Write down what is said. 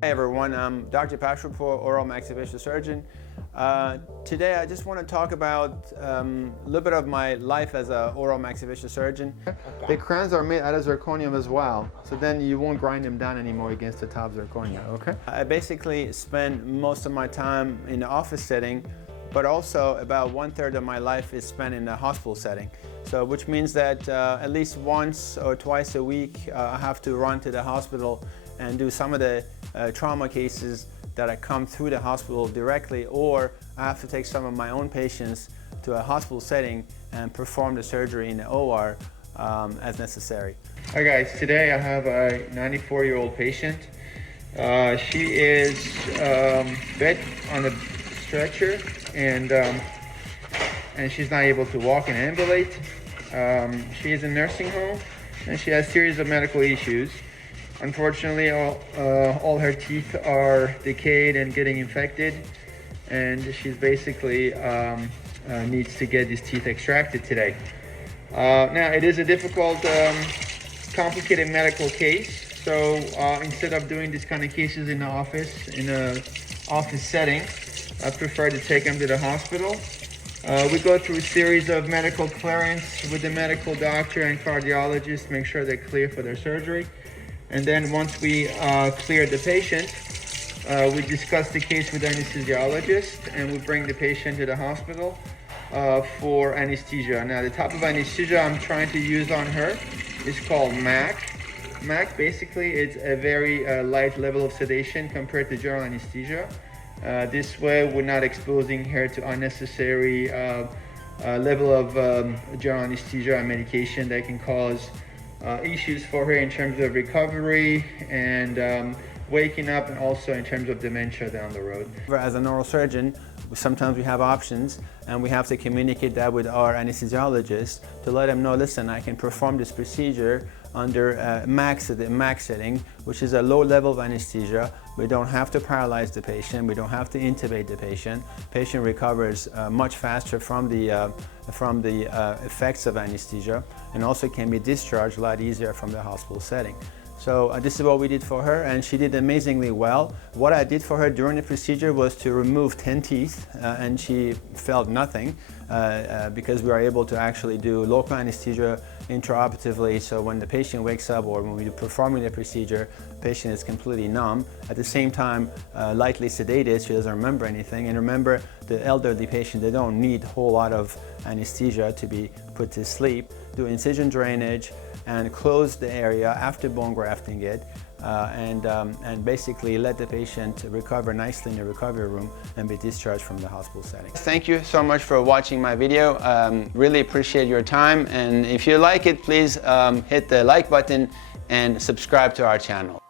Hi everyone, I'm Dr. Pashapour, oral maxillofacial surgeon. Today I just want to talk about a little bit of my life as an oral maxillofacial surgeon. The crowns are made out of zirconium as well, so then you won't grind them down anymore against the top zirconia, okay? I basically spend most of my time in the office setting, but also about 1/3 of my life is spent in the hospital setting. So which means that at least once or twice a week I have to run to the hospital and do some of the trauma cases that I come through the hospital directly, or I have to take some of my own patients to a hospital setting and perform the surgery in the OR as necessary. Hi guys, today I have a 94-year-old patient. She is bed on a stretcher and she's not able to walk and ambulate. She is in a nursing home and she has a series of medical issues. Unfortunately, all her teeth are decayed and getting infected, and she's basically needs to get these teeth extracted today. Now, it is a difficult, complicated medical case, so instead of doing these kind of cases in the office, in an office setting, I prefer to take them to the hospital. We go through a series of medical clearance with the medical doctor and cardiologist, make sure they're clear for their surgery. And then once we clear the patient, we discuss the case with the anesthesiologist and we bring the patient to the hospital for anesthesia. Now the type of anesthesia I'm trying to use on her is called MAC. MAC basically is a very light level of sedation compared to general anesthesia. This way we're not exposing her to unnecessary level of general anesthesia and medication that can cause issues for her in terms of recovery and waking up, and also in terms of dementia down the road. As a neurosurgeon, sometimes we have options and we have to communicate that with our anesthesiologist to let them know, listen, I can perform this procedure under the MAC setting, which is a low level of anesthesia. We don't have to paralyze the patient, we don't have to intubate the patient. Patient recovers much faster from the effects of anesthesia, and also can be discharged a lot easier from the hospital setting. So this is what we did for her, and she did amazingly well. What I did for her during the procedure was to remove 10 teeth, and she felt nothing because we are able to actually do local anesthesia intraoperatively. So when the patient wakes up or when we're performing the procedure, the patient is completely numb. At the same time, lightly sedated, she doesn't remember anything. And remember, the elderly patient, they don't need a whole lot of anesthesia to be put to sleep. Do incision drainage and close the area after bone grafting it, and basically let the patient recover nicely in the recovery room and be discharged from the hospital setting. Thank you so much for watching my video. Really appreciate your time, and if you like it, please hit the like button and subscribe to our channel.